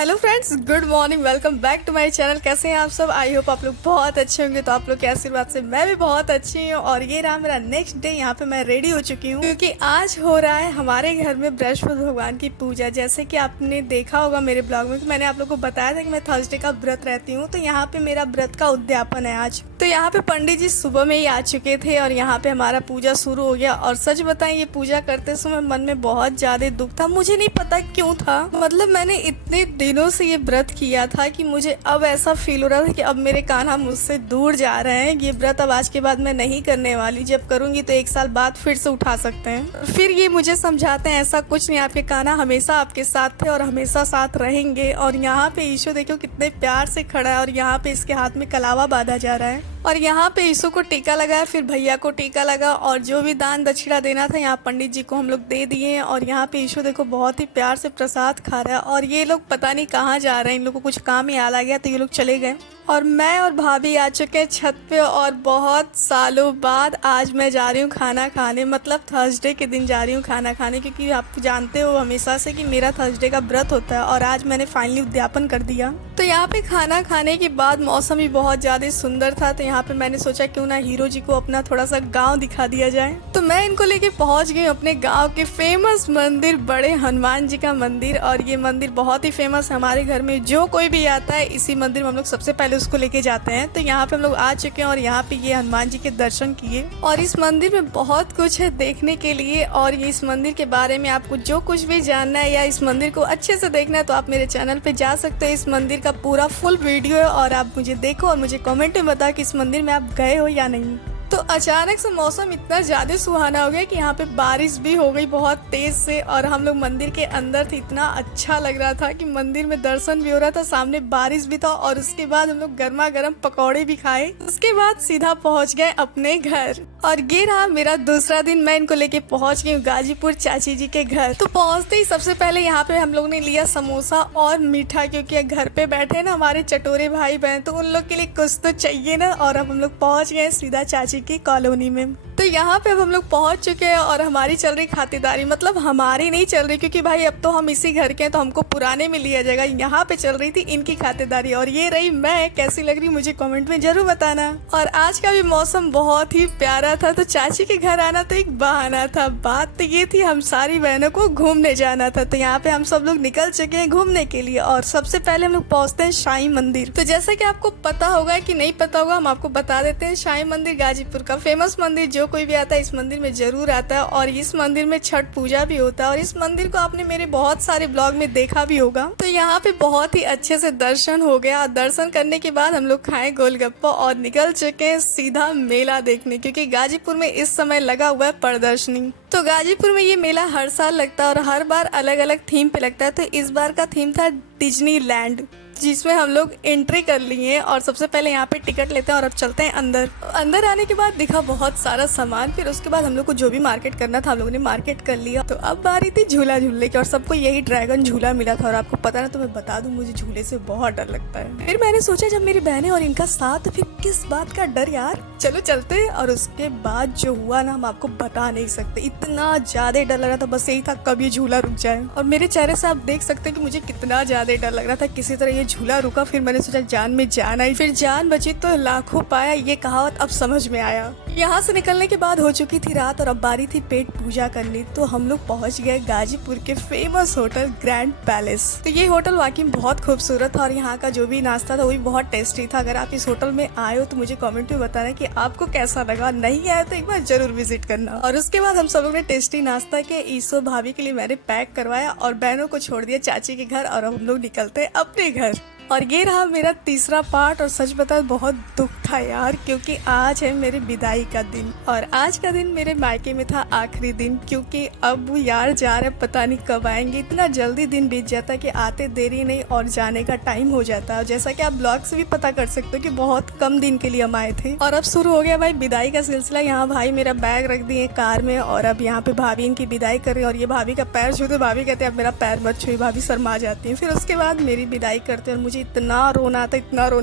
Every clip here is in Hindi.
Hello friends, good morning, welcome back to my channel. कैसे हैं आप सब? आई होप आप लोग बहुत अच्छे होंगे। तो आप लोग के आशीर्वाद से मैं भी बहुत अच्छी हूँ। और ये रहा मेरा नेक्स्ट डे। यहाँ पे मैं रेडी हो चुकी हूँ क्योंकि आज हो रहा है हमारे घर में बृहस्पति भगवान की पूजा। जैसे कि आपने देखा होगा मेरे ब्लॉग में, तो मैंने आप लोग को बताया था कि मैं थर्सडे का व्रत रहती हूँ। तो यहाँ पे मेरा व्रत का उद्यापन है आज। तो यहाँ पे पंडित जी सुबह में ही आ चुके थे और यहाँ पे हमारा पूजा शुरू हो गया। और सच बताएं, ये पूजा करते समय मन में बहुत ज्यादा दुख था। मुझे नहीं पता क्यों था, मतलब मैंने इतने दिनों से ये व्रत किया था कि मुझे अब ऐसा फील हो रहा था कि अब मेरे कान्हा मुझसे दूर जा रहे हैं। ये व्रत अब आज के बाद मैं नहीं करने वाली। जब करूंगी तो 1 साल बाद फिर से उठा सकते हैं। फिर ये मुझे समझाते हैं ऐसा कुछ नहीं, आपके कान्हा हमेशा आपके साथ थे और हमेशा साथ रहेंगे। और यहाँ पे ईशु देखो कितने प्यार से खड़ा है और यहाँ पे इसके हाथ में कलावा बांधा जा रहा है। और यहाँ पे ईशु को टीका लगाया, फिर भैया को टीका लगा और जो भी दान दक्षिणा देना था यहाँ पंडित जी को हम लोग दे दिए। और यहाँ पे ईशु देखो बहुत ही प्यार से प्रसाद खा रहा है। और ये लोग पता नहीं कहाँ जा रहे हैं, इन लोगों को कुछ काम याद आ गया तो ये लोग चले गए। और मैं और भाभी आ चुके हैं छत पे। और बहुत सालों बाद आज मैं जा रही हूँ खाना खाने, मतलब थर्सडे के दिन जा रही हूँ खाना खाने, क्योंकि आप जानते हो हमेशा से कि मेरा थर्सडे का व्रत होता है। और आज मैंने फाइनली उद्यापन कर दिया। तो यहाँ पे खाना खाने के बाद मौसम भी बहुत ज़्यादा सुंदर था। तो यहाँ पे मैंने सोचा क्यों ना हीरो जी को अपना थोड़ा सा गांव दिखा दिया जाए। तो मैं इनको लेके पहुंच गई अपने गांव के फेमस मंदिर, बड़े हनुमान जी का मंदिर। और ये मंदिर बहुत ही फेमस है हमारे घर में। जो कोई भी आता है इसी मंदिर में हम लोग सबसे पहले उसको लेके जाते हैं। तो यहाँ पे हम लोग आ चुके हैं और यहाँ पे ये हनुमान जी के दर्शन किए। और इस मंदिर में बहुत कुछ है देखने के लिए। और ये इस मंदिर के बारे में आपको जो कुछ भी जानना है या इस मंदिर को अच्छे से देखना है तो आप मेरे चैनल पे जा सकते हैं। इस मंदिर का पूरा फुल वीडियो है और आप मुझे देखो और मुझे कमेंट में बताओ कि इस मंदिर में आप गए हो या नहीं। तो अचानक से मौसम इतना ज़्यादा सुहाना हो गया कि यहाँ पे बारिश भी हो गई बहुत तेज़ से। और हम लोग मंदिर के अंदर थे, इतना अच्छा लग रहा था कि मंदिर में दर्शन भी हो रहा था, सामने बारिश भी था। और उसके बाद हम लोग गर्मा गर्म पकौड़े भी खाए। उसके बाद सीधा पहुँच गए अपने घर। और ये रहा मेरा दूसरा दिन। मैं इनको लेके पहुँच गई गाजीपुर चाची जी के घर। तो पहुँचते ही सबसे पहले यहाँ पे हम लोग ने लिया समोसा और मीठा, क्योंकि घर पे बैठे ना हमारे चटोरे भाई बहन, तो उन लोग के लिए कुछ तो चाहिए ना। और अब हम लोग पहुँच गए सीधा चाची की कॉलोनी में। तो यहाँ पे अब हम लोग पहुँच चुके हैं और हमारी चल रही खातिरदारी, मतलब हमारी नहीं चल रही क्योंकि भाई अब तो हम इसी घर के हैं तो हमको पुराने में लिया जाएगा। यहाँ पे चल रही थी इनकी खातिरदारी। और ये रही मैं, कैसी लग रही मुझे कमेंट में जरूर बताना। और आज का भी मौसम बहुत ही प्यारा था। तो चाची के घर आना तो एक बहाना था, बात तो ये थी हम सारी बहनों को घूमने जाना था। तो यहाँ पे हम सब लोग निकल चुके हैं घूमने के लिए। और सबसे पहले हम लोग पहुँचते हैं शाही मंदिर। तो जैसा कि आपको पता होगा कि नहीं पता होगा, हम आपको बता देते हैं। शाही मंदिर गाजीपुर का फेमस मंदिर, जो कोई भी आता है इस मंदिर में जरूर आता है। और इस मंदिर में छठ पूजा भी होता है। और इस मंदिर को आपने मेरे बहुत सारे ब्लॉग में देखा भी होगा। तो यहाँ पे बहुत ही अच्छे से दर्शन हो गया। दर्शन करने के बाद हम लोग खाए गोलगप्पा और निकल चुके हैं सीधा मेला देखने, क्योंकि गाजीपुर में इस समय लगा हुआ है प्रदर्शनी। तो गाजीपुर में ये मेला हर साल लगता है और हर बार अलग अलग थीम पे लगता है। तो इस बार का थीम था डिज्नीलैंड, जिसमें हम लोग एंट्री कर लिए। और सबसे पहले यहाँ पे टिकट लेते हैं और अब चलते हैं अंदर। अंदर आने के बाद दिखा बहुत सारा सामान। फिर उसके बाद हम लोग को जो भी मार्केट करना था हम लोगों ने मार्केट कर लिया। तो अब बारी थी झूला झूलने की और सबको यही ड्रैगन झूला मिला था। और आपको पता ना, तो मैं बता दूं मुझे झूले से बहुत डर लगता है। फिर मैंने सोचा जब मेरी बहनें और इनका साथ, तो फिर किस बात का डर यार, चलो चलते हैं। और उसके बाद जो हुआ ना, हम आपको बता नहीं सकते, इतना ज्यादा डर लग रहा था, बस यही था कब ये झूला रुक जाए। और मेरे चेहरे से आप देख सकते हैं कि मुझे कितना ज्यादा डर लग रहा था, किसी तरह ये झूला रुका, फिर मैंने सोचा जान में जान आई, फिर जान बची तो लाखों पाया, ये कहावत अब समझ में आया। यहाँ से निकलने के बाद हो चुकी थी रात और अब बारी थी पेट पूजा करनी, तो हम लोग पहुँच गए गाजीपुर के फेमस होटल ग्रैंड पैलेस। तो ये होटल वाकई में बहुत खूबसूरत था और यहाँ का जो भी नाश्ता था वो भी बहुत टेस्टी था। अगर आप इस होटल में आए हो तो मुझे कमेंट में बताना कि आपको कैसा लगा, नहीं आया तो एक बार जरूर विजिट करना। और उसके बाद हम सब लोग ने टेस्टी नाश्ता के ईसो भाभी के लिए मैंने पैक करवाया और बहनों को छोड़ दिया चाची के घर और हम लोग निकलते अपने घर। और ये रहा मेरा तीसरा पार्ट और सच बता बहुत दुख था यार, क्योंकि आज है मेरे विदाई का दिन और आज का दिन मेरे मायके में था आखिरी दिन, क्योंकि अब यार जा रहे पता नहीं कब आएंगे। इतना जल्दी दिन बीत जाता कि आते देरी नहीं और जाने का टाइम हो जाता है। जैसा कि आप ब्लॉग से भी पता कर सकते हो कि बहुत कम दिन के लिए हम आए थे और अब शुरू हो गया भाई विदाई का सिलसिला। यहाँ भाई मेरा बैग रख दिए कार में और अब यहाँ पे भाभी इनकी विदाई कर रही है और ये भाभी का पैर छूते, भाभी कहते हैं अब मेरा पैर मत छुई, भाभी शर्मा जाती है। फिर उसके बाद मेरी विदाई करते और मुझे इतना रोना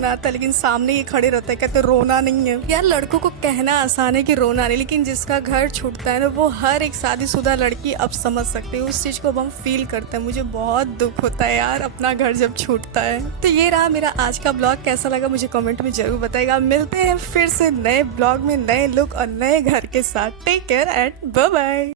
आता, लेकिन सामने ये खड़े रहता है, कहते रोना नहीं है। यार लड़कों को कहना आसान है कि रोना नहीं, लेकिन जिसका घर छूटता है ना वो हर एक शादीशुदा लड़की अब समझ सकती है, उस चीज को अब हम फील करते हैं। मुझे बहुत दुख होता है यार अपना घर जब छूटता है। तो ये रहा मेरा आज का ब्लॉग, कैसा लगा मुझे कमेंट में जरूर बताइएगा। मिलते हैं फिर से नए ब्लॉग में नए लुक और नए घर के साथ। Take care and bye bye.